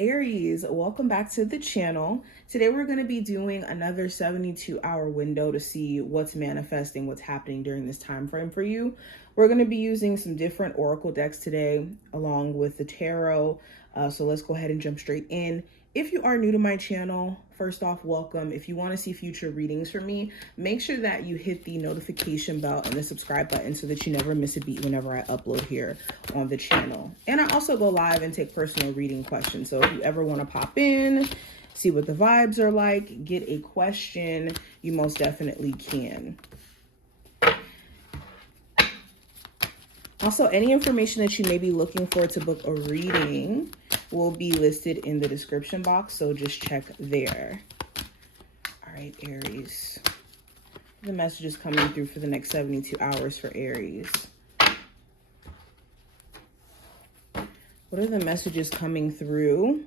Aries, welcome back to the channel. Today we're going to be doing another 72-hour window to see what's manifesting, what's happening during this time frame for you. We're going to be using some different oracle decks today along with the tarot. So let's go ahead and jump straight in. If you are new to my channel, first off, welcome. If you want to see future readings from me, make sure that you hit the notification bell and the subscribe button so that you never miss a beat whenever I upload here on the channel. And I also go live and take personal reading questions. So if you ever want to pop in, see what the vibes are like, get a question, you most definitely can. Also, any information that you may be looking for to book a reading will be listed in the description box, so just check there. All right, Aries. The message is coming through for the next 72 hours for Aries. What are the messages coming through?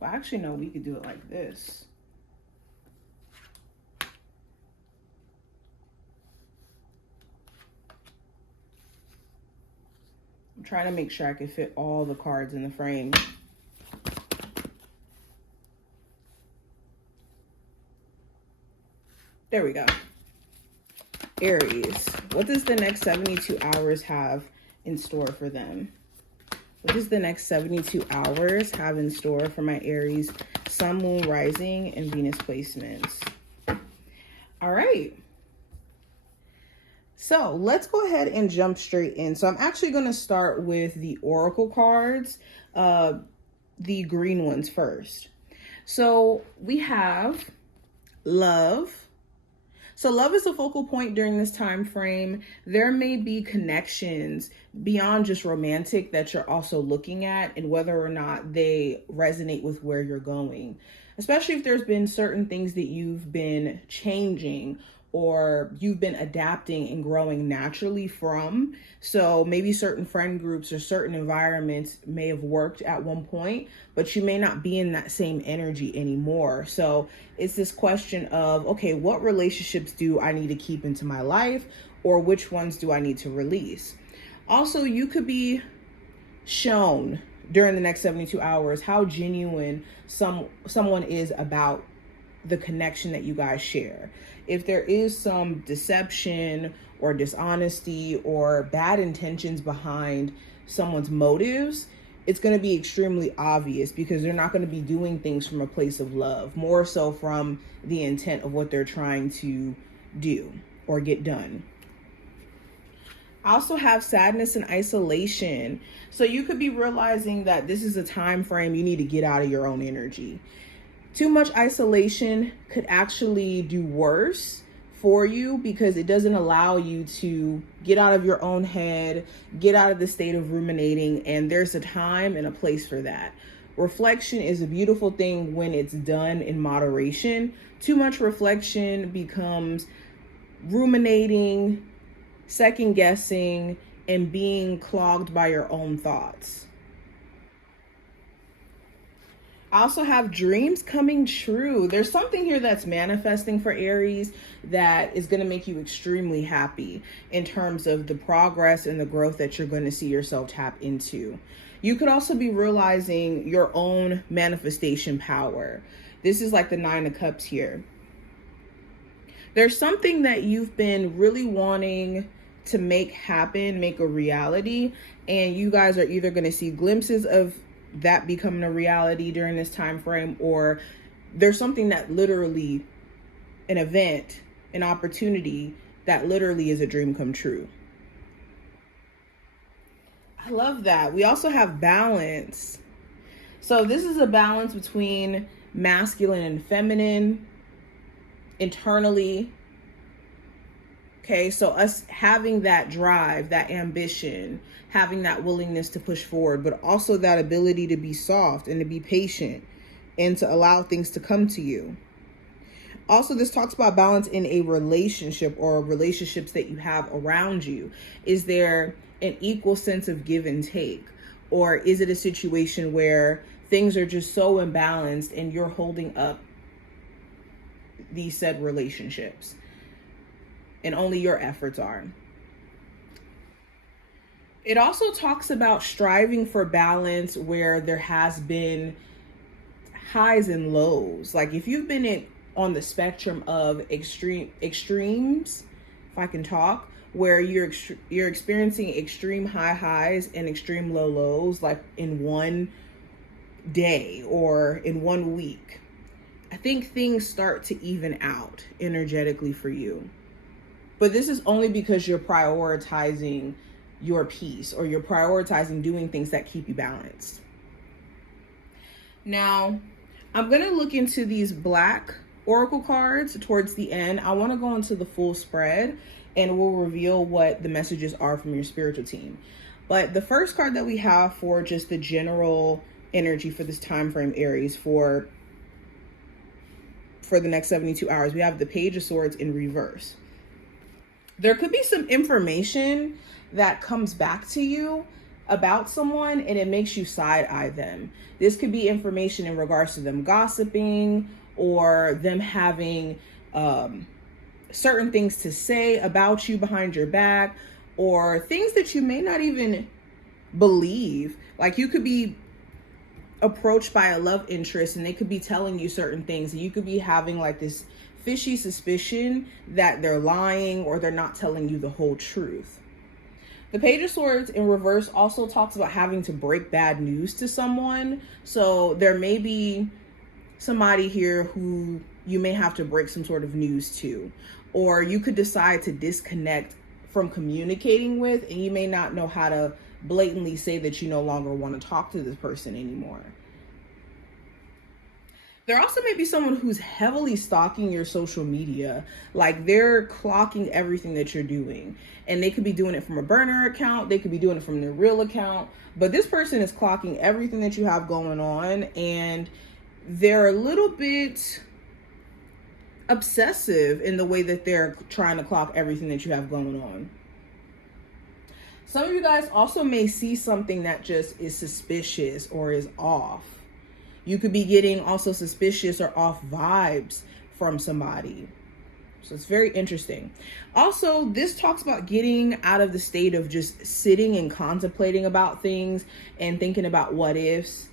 Well, actually, no, we could do it like this. I'm trying to make sure I can fit all the cards in the frame. There we go. Aries, what does the next 72 hours have in store for them? What does the next 72 hours have in store for my Aries Sun, Moon, Rising, and Venus placements? All right. So let's go ahead and jump straight in. So I'm actually going to start with the oracle cards, the green ones first. So we have love. So love is the focal point during this time frame. There may be connections beyond just romantic that you're also looking at and whether or not they resonate with where you're going, especially if there's been certain things that you've been changing or you've been adapting and growing naturally from. So maybe certain friend groups or certain environments may have worked at one point, but you may not be in that same energy anymore. So it's this question of, okay, what relationships do I need to keep into my life, or which ones do I need to release? Also, you could be shown during the next 72 hours how genuine someone is about the connection that you guys share. If there is some deception or dishonesty or bad intentions behind someone's motives, it's going to be extremely obvious because they're not going to be doing things from a place of love, more so from the intent of what they're trying to do or get done. I also have sadness and isolation. So you could be realizing that this is a time frame you need to get out of your own energy. Too much isolation could actually do worse for you because it doesn't allow you to get out of your own head, get out of the state of ruminating, and there's a time and a place for that. Reflection is a beautiful thing when it's done in moderation. Too much reflection becomes ruminating, second guessing, and being clogged by your own thoughts. I also have dreams coming true. There's something here that's manifesting for Aries that is going to make you extremely happy in terms of the progress and the growth that you're going to see yourself tap into. You could also be realizing your own manifestation power. This is like the Nine of Cups here. There's something that you've been really wanting to make happen, make a reality, and you guys are either going to see glimpses of that becoming a reality during this time frame, or there's something that literally, an event, an opportunity that literally is a dream come true. I love that. We also have balance. So this is a balance between masculine and feminine internally. Okay, so us having that drive, that ambition, having that willingness to push forward, but also that ability to be soft and to be patient and to allow things to come to you. Also, this talks about balance in a relationship or relationships that you have around you. Is there an equal sense of give and take? Or is it a situation where things are just so imbalanced and you're holding up these said relationships and only your efforts are? It also talks about striving for balance where there has been highs and lows. Like if you've been on the spectrum of extremes, if I can talk, where you're experiencing extreme high highs and extreme low lows, like in one day or in 1 week, I think things start to even out energetically for you. But this is only because you're prioritizing your peace, or you're prioritizing doing things that keep you balanced. Now, I'm going to look into these black oracle cards towards the end. I want to go into the full spread and we'll reveal what the messages are from your spiritual team. But the first card that we have for just the general energy for this time frame, Aries, for the next 72 hours, we have the Page of Swords in reverse. There could be some information that comes back to you about someone and it makes you side-eye them. This could be information in regards to them gossiping or them having certain things to say about you behind your back, or things that you may not even believe. Like you could be approached by a love interest and they could be telling you certain things and you could be having like this fishy suspicion that they're lying or they're not telling you the whole truth. The Page of Swords in reverse also talks about having to break bad news to someone. So there may be somebody here who you may have to break some sort of news to, or you could decide to disconnect from communicating with, and you may not know how to blatantly say that you no longer want to talk to this person anymore. There also may be someone who's heavily stalking your social media. Like they're clocking everything that you're doing, and they could be doing it from a burner account. They could be doing it from their real account, but this person is clocking everything that you have going on, and they're a little bit obsessive in the way that they're trying to clock everything that you have going on. Some of you guys also may see something that just is suspicious or is off. You could be getting also suspicious or off vibes from somebody. So it's very interesting. Also, this talks about getting out of the state of just sitting and contemplating about things and thinking about what ifs.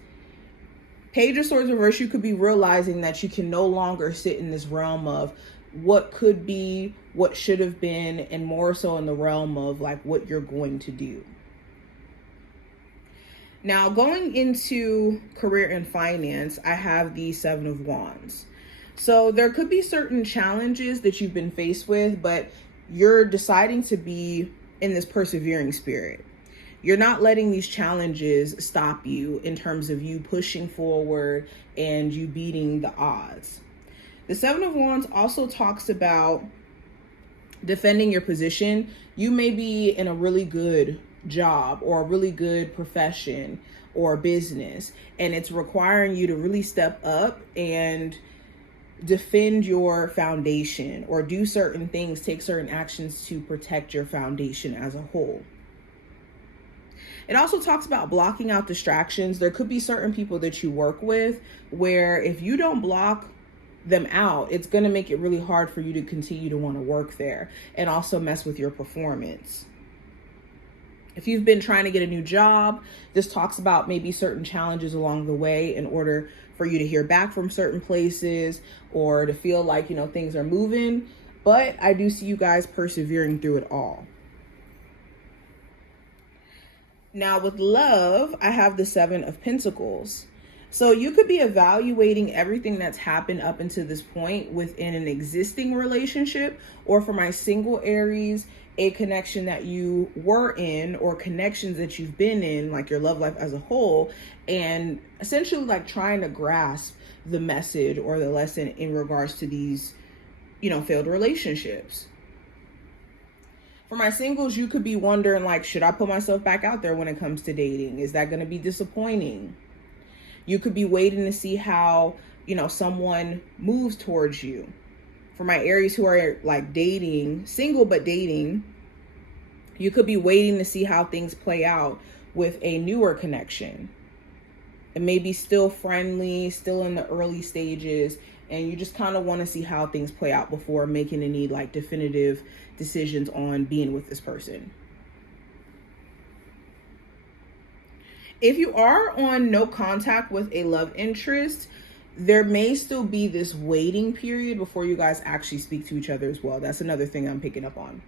Page of Swords reverse, you could be realizing that you can no longer sit in this realm of what could be, what should have been, and more so in the realm of like what you're going to do. Now, going into career and finance, I have the Seven of Wands. So there could be certain challenges that you've been faced with, but you're deciding to be in this persevering spirit. You're not letting these challenges stop you in terms of you pushing forward and you beating the odds. The Seven of Wands also talks about defending your position. You may be in a really good job or a really good profession or business, and it's requiring you to really step up and defend your foundation or do certain things, take certain actions to protect your foundation as a whole. It also talks about blocking out distractions. There could be certain people that you work with where if you don't block them out, it's going to make it really hard for you to continue to want to work there and also mess with your performance. If you've been trying to get a new job, this talks about maybe certain challenges along the way in order for you to hear back from certain places or to feel like, things are moving. But I do see you guys persevering through it all. Now with love, I have the Seven of Pentacles. So you could be evaluating everything that's happened up until this point within an existing relationship, or for my single Aries, a connection that you were in or connections that you've been in, like your love life as a whole, and essentially like trying to grasp the message or the lesson in regards to these, failed relationships. For my singles, you could be wondering, like, should I put myself back out there when it comes to dating? Is that going to be disappointing? You could be waiting to see how, someone moves towards you. For my Aries who are like dating, single but dating, you could be waiting to see how things play out with a newer connection. It may be still friendly, still in the early stages, and you just kind of want to see how things play out before making any like definitive decisions on being with this person. If you are on no contact with a love interest, there may still be this waiting period before you guys actually speak to each other as well. That's another thing I'm picking up on.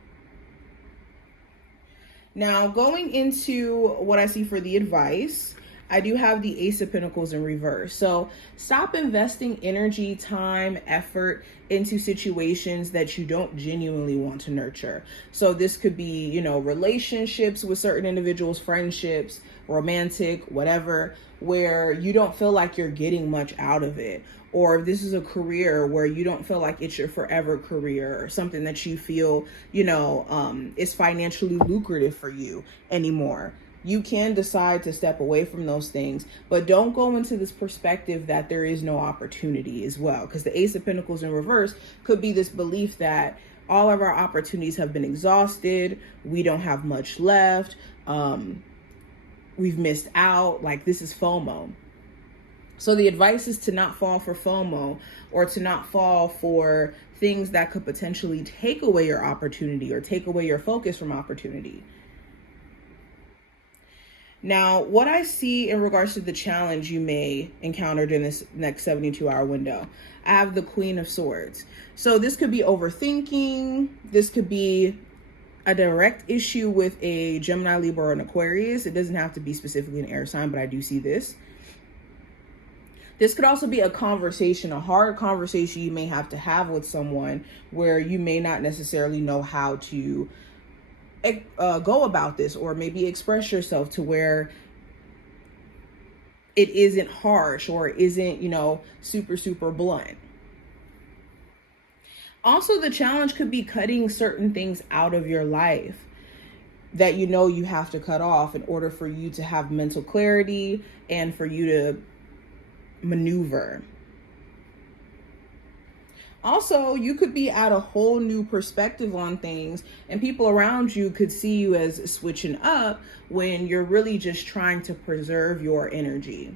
Now, going into what I see for the advice, I do have the Ace of Pentacles in reverse. So stop investing energy, time, effort into situations that you don't genuinely want to nurture. So this could be, you know, relationships with certain individuals, friendships, romantic, whatever, where you don't feel like you're getting much out of it. Or if this is a career where you don't feel like it's your forever career, or something that you feel, you know, is financially lucrative for you anymore. You can decide to step away from those things, but don't go into this perspective that there is no opportunity as well. Because the Ace of Pentacles in reverse could be this belief that all of our opportunities have been exhausted. We don't have much left. We've missed out. Like, this is FOMO. So the advice is to not fall for FOMO, or to not fall for things that could potentially take away your opportunity or take away your focus from opportunity. Now, what I see in regards to the challenge you may encounter in this next 72-hour window, I have the Queen of Swords. So this could be overthinking. This could be a direct issue with a Gemini, Libra, or an Aquarius. It doesn't have to be specifically an air sign, but I do see this. This could also be a conversation, a hard conversation you may have to have with someone where you may not necessarily know how to go about this, or maybe express yourself to where it isn't harsh or isn't, you know, super blunt. Also, the challenge could be cutting certain things out of your life that you know you have to cut off in order for you to have mental clarity and for you to maneuver. Also, you could be at a whole new perspective on things, and people around you could see you as switching up when you're really just trying to preserve your energy.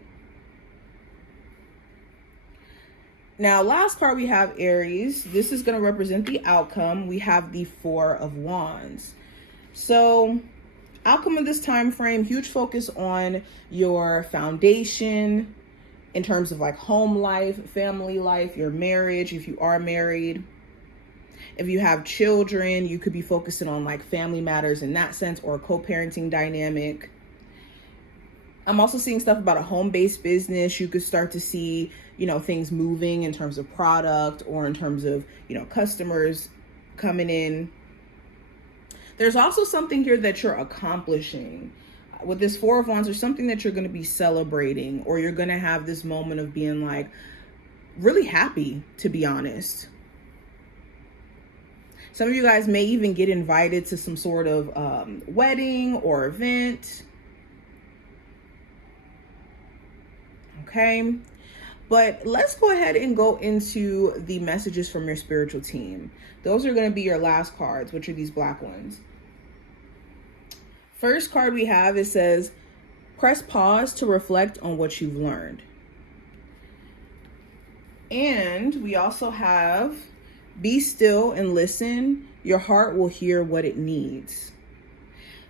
Now, last card we have Aries. This is going to represent the outcome. We have the Four of Wands. So, outcome of this time frame, huge focus on your foundation, in terms of like home life, family life, your marriage, if you are married. If you have children, you could be focusing on like family matters in that sense, or a co-parenting dynamic. I'm also seeing stuff about a home-based business. You could start to see, you know, things moving in terms of product, or in terms of, you know, customers coming in. There's also something here that you're accomplishing. With this Four of Wands, there's something that you're going to be celebrating, or you're going to have this moment of being like really happy, to be honest. Some of you guys may even get invited to some sort of wedding or event. Okay. But let's go ahead and go into the messages from your spiritual team. Those are going to be your last cards, which are these black ones. First card we have, it says, press pause to reflect on what you've learned. And we also have, be still and listen. Your heart will hear what it needs.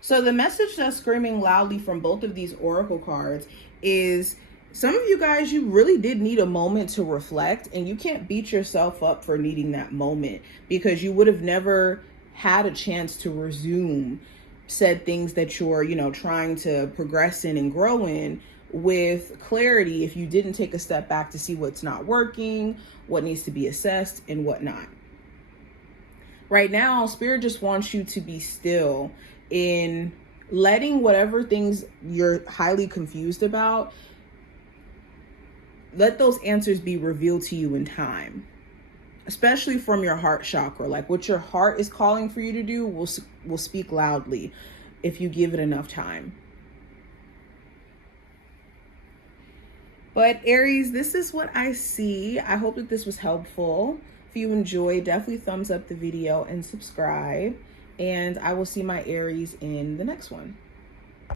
So the message that's screaming loudly from both of these oracle cards is, some of you guys, you really did need a moment to reflect, and you can't beat yourself up for needing that moment, because you would have never had a chance to resume said things that you're, you know, trying to progress in and grow in with clarity if you didn't take a step back to see what's not working, what needs to be assessed, and whatnot. Right now, Spirit just wants you to be still in letting whatever things you're highly confused about, let those answers be revealed to you in time. Especially from your heart chakra. Like, what your heart is calling for you to do will speak loudly if you give it enough time. But Aries, this is what I see. I hope that this was helpful. If you enjoyed, definitely thumbs up the video and subscribe. And I will see my Aries in the next one.